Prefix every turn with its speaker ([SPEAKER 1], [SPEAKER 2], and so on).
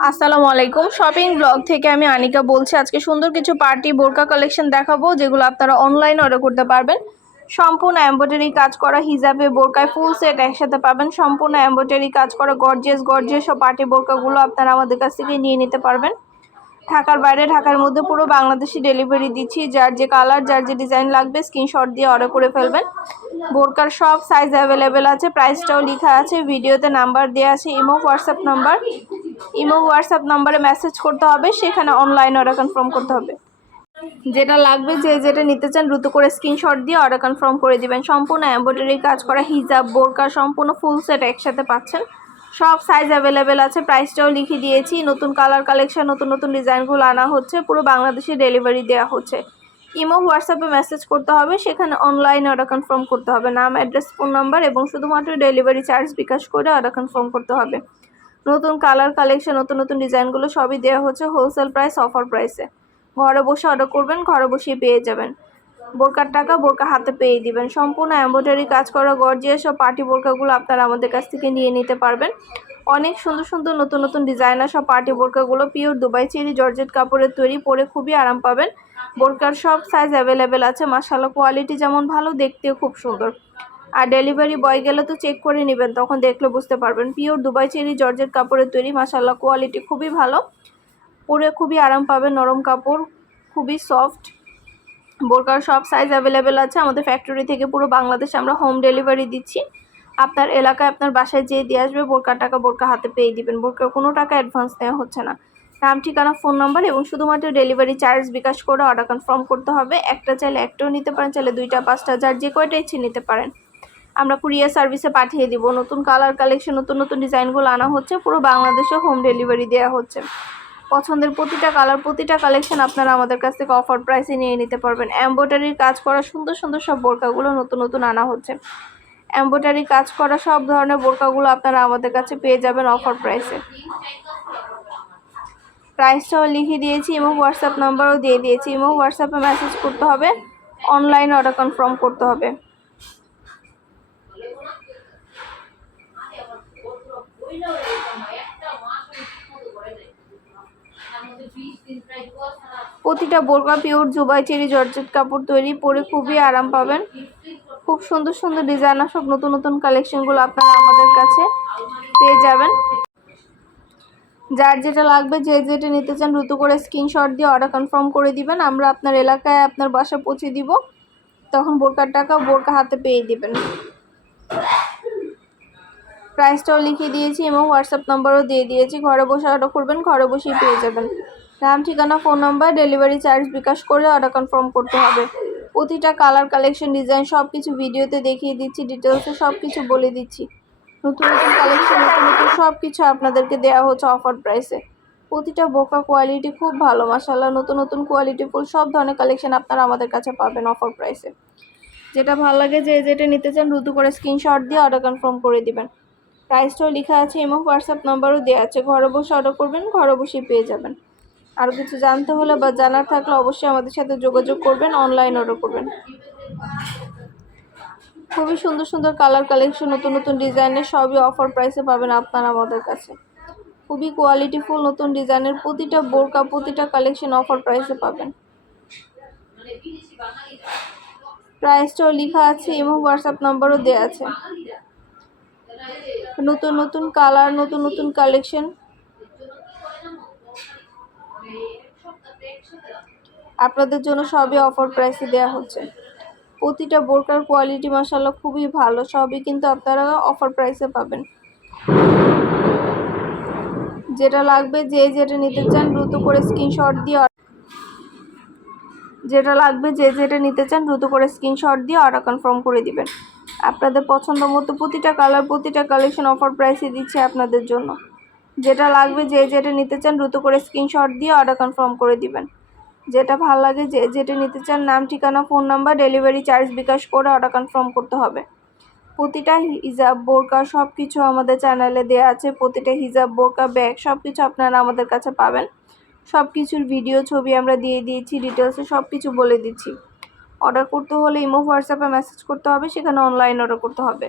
[SPEAKER 1] আসসালামু আলাইকুম। Shopping blog থেকে আমি আনিকা বলছি। আজকে সুন্দর কিছু পার্টি বোরকা কালেকশন দেখাবো, যেগুলো আপনারা অনলাইন অর্ডার করতে পারবেন। সম্পূর্ণ এম্ব্রয়ডারি কাজ করা হিজাবে বোরকায় ফুল সেট একসাথে পাবেন। সম্পূর্ণ এম্ব্রয়ডারি কাজ করা গর্জিয়াস গর্জিয়াস সব পার্টি বোরকাগুলো আপনারা আমাদের কাছ থেকে নিয়ে নিতে পারবেন। ঢাকার বাইরে, ঢাকার মধ্যে পুরো বাংলাদেশি ডেলিভারি দিচ্ছি। যার যে কালার যার যে ডিজাইন লাগবে স্ক্রিনশট দিয়ে অর্ডার করে ফেলবেন। বোরকার সব সাইজ অ্যাভেলেবেল আছে প্রাইসটাও লেখা আছে, ভিডিওতে নাম্বার দেওয়া আছে imo WhatsApp number imo, WhatsApp নাম্বারে মেসেজ করতে হবে, সেখানে অনলাইন অর্ডার কনফার্ম করতে হবে। যেটা লাগবে, যে যেটা নিতে চান, দ্রুত করে স্ক্রিনশট দিয়ে অর্ডার কনফার্ম করে দিবেন। সম্পূর্ণ এম্ব্রয়ডারি কাজ করা, হিজাব, বোরকা, সম্পূর্ণ ফুল সেট একসাথে পাচ্ছেন। সব সাইজ অ্যাভেলেবেল আছে প্রাইসটাও লিখে দিয়েছি। নতুন কালার কালেকশন নতুন নতুন ডিজাইনগুলো আনা হচ্ছে, পুরো বাংলাদেশে ডেলিভারি দেওয়া হচ্ছে। ইমো, হোয়াটসঅ্যাপে মেসেজ করতে হবে, সেখানে অনলাইন অর্ডার কনফার্ম করতে হবে। নাম অ্যাড্রেস ফোন নাম্বার এবং শুধুমাত্র ডেলিভারি চার্জ বিকাশ করে অর্ডার কনফার্ম করতে হবে। নতুন কালার কালেকশন নতুন নতুন ডিজাইনগুলো সবই দেওয়া হচ্ছে হোলসেল প্রাইস অফার প্রাইসে ঘরে বসে অর্ডার করবেন, ঘরে বসেই পেয়ে যাবেন। বোরকার টাকা বোরকা হাতে পেয়ে দিবেন। সম্পূর্ণ এম্ব্রয়ডারি কাজ করা গর্জিয়াস সব পার্টি বোরকাগুলো আপনারা আমাদের কাছ থেকে নিয়ে নিতে পারবেন। অনেক সুন্দর সুন্দর, নতুন নতুন ডিজাইনার সব পার্টি বোরকাগুলো পিওর দুবাই চেরি জর্জেট কাপড়ের তৈরি পরে খুবই আরাম পাবেন। বোরকার সব সাইজ অ্যাভেলেবেল আছে মাসাল্লাহ কোয়ালিটি যেমন ভালো, দেখতেও খুব সুন্দর। আর ডেলিভারি বয় গেলে তো চেক করে নেবেন, তখন দেখলে বুঝতে পারবেন। পিওর দুবাই চেরি জর্জেট কাপড়ের তৈরি মাসাল্লাহ কোয়ালিটি খুবই ভালো। পরে খুবই আরাম পাবেন নরম কাপড়, খুবই সফট বোরকার সব সাইজ অ্যাভেলেবেল আছে, আমাদের ফ্যাক্টরি থেকে পুরো বাংলাদেশে আমরা হোম ডেলিভারি দিচ্ছি। আপনার এলাকায় আপনার বাসায় যেয়ে দিয়ে আসবে, বোরকার টাকা বোরকা হাতে পেয়ে দিবেন। বোরকার কোনো টাকা অ্যাডভান্স নেওয়া হচ্ছে না। নাম, ঠিকানা ফোন নাম্বার এবং শুধুমাত্র ডেলিভারি চার্জ বিকাশ করে অর্ডার কনফার্ম করতে হবে। একটা চাইলে একটাও নিতে পারেন, চাইলে দুইটা, পাঁচটা, যার যে কয়টা ইচ্ছে নিতে পারেন। আমরা কুরিয়ার সার্ভিসে পাঠিয়ে দিব। নতুন কালার কালেকশন, নতুন নতুন ডিজাইনগুলো আনা হচ্ছে। পুরো বাংলাদেশে হোম ডেলিভারি দেওয়া হচ্ছে। পছন্দের প্রতিটা কালার, প্রতিটা কালেকশন আপনারা আমাদের কাছ থেকে অফার প্রাইসে নিয়ে নিতে পারবেন। এম্ব্রয়ডারির কাজ করা সুন্দর সুন্দর সব বোরকাগুলো নতুন নতুন আনা হচ্ছে। এম্ব্রয়ডারি কাজ করা সব ধরনের বোরকাগুলো আপনারা আমাদের কাছে পেয়ে যাবেন অফার প্রাইসে প্রাইসটাও লিখে দিয়েছি এবং হোয়াটসঅ্যাপ নাম্বারও দিয়ে দিয়েছি। এবং হোয়াটসঅ্যাপে মেসেজ করতে হবে অনলাইন অর্ডার কনফার্ম করতে হবে। প্রতিটা বোরকা পিওর জুবাই চেরি জর্জেট কাপড় তৈরি পরে খুবই আরাম পাবেন। খুব সুন্দর সুন্দর ডিজাইনার সব নতুন নতুন কালেকশনগুলো আপনারা আমাদের কাছে পেয়ে যাবেন। যার যেটা লাগবে, যে যেটা নিতে চান দ্রুত করে স্ক্রিনশট দিয়ে অর্ডার কনফার্ম করে দিবেন। আমরা আপনার এলাকায় আপনার বাসা পৌঁছে দিব। তখন বোরকার টাকা বোরকা হাতে পেয়ে দিবেন। প্রাইসটাও লিখে দিয়েছি এবং হোয়াটসঅ্যাপ নম্বরও দিয়ে দিয়েছি। ঘরে বসে অর্ডার করবেন, ঘরে বসেই পেয়ে যাবেন। নাম ঠিকানা phone number delivery charge bKash করে অর্ডার কনফার্ম করতে হবে। প্রতিটা কালার কালেকশন ডিজাইন সব কিছু ভিডিওতে দেখিয়ে দিচ্ছি ডিটেলসে সব কিছু বলে দিচ্ছি। নতুন নতুন কালেকশন নতুন নতুন সব কিছু আপনাদেরকে দেওয়া হচ্ছে অফার প্রাইসে প্রতিটা বোকা কোয়ালিটি খুব ভালো মাসাল্লাহ নতুন নতুন কোয়ালিটি ফুল সব ধরনের কালেকশন আপনারা আমাদের কাছে পাবেন অফার প্রাইসে যেটা ভালো লাগে যে, যেটা নিতে চান, দ্রুত করে স্ক্রিনশট দিয়ে অর্ডার কনফার্ম করে দিবেন। প্রাইসটাও লেখা আছে, এবং হোয়াটসঅ্যাপ নাম্বারও দেওয়া আছে। ঘরে বসে অর্ডার করবেন, ঘরে বসেই পেয়ে যাবেন। আরও কিছু জানতে হলে বা জানার থাকলে অবশ্যই আমাদের সাথে যোগাযোগ করবেন অনলাইন অর্ডার করবেন। খুবই সুন্দর সুন্দর কালার কালেকশন নতুন নতুন ডিজাইনের সবই অফার প্রাইসে পাবেন আপনারা, আমাদের কাছে। খুবই কোয়ালিটিফুল নতুন ডিজাইনের প্রতিটা বোরকা, প্রতিটা কালেকশন অফার প্রাইসে পাবেন। প্রাইসটাও লেখা আছে, এবং হোয়াটসঅ্যাপ নাম্বারও দেওয়া আছে। নতুন নতুন কালার নতুন নতুন কালেকশন আপনাদের জন্য সবই অফার প্রাইসে দেওয়া হচ্ছে। প্রতিটা বোরকার কোয়ালিটি মাসাল্লাহ খুবই ভালো, সবই কিন্তু আপনারা অফার প্রাইসে পাবেন। যেটা লাগবে যে যেটা নিতে চান দ্রুত করে স্ক্রিনশট দিয়ে যেটা লাগবে যে যেটা নিতে চান দ্রুত করে স্ক্রিনশট দিয়ে অর্ডার কনফার্ম করে দিবেন। আপনাদের পছন্দ মতো প্রতিটা কালার, প্রতিটা কালেকশন অফার প্রাইসে দিচ্ছে আপনাদের জন্য। যেটা লাগবে, যে যেটা নিতে চান দ্রুত করে স্ক্রিনশট দিয়ে অর্ডার কনফার্ম করে দিবেন। যেটা ভালো লাগে, যে যেটা নিতে চান, নাম, ঠিকানা phone number delivery charge bKash করে অর্ডার কনফার্ম করতে হবে। প্রতিটা হিজাব, বোরকা সব কিছু আমাদের চ্যানেলে দেওয়া আছে। প্রতিটা হিজাব, বোরকা ব্যাগ সব কিছু আপনারা আমাদের কাছে পাবেন। সব কিছুর ভিডিও ছবি আমরা দিয়ে দিয়েছি ডিটেলসে সব কিছু বলে দিচ্ছি। অর্ডার করতে হলে ইমো হোয়াটসঅ্যাপে মেসেজ করতে হবে সেখানে অনলাইন অর্ডার করতে হবে।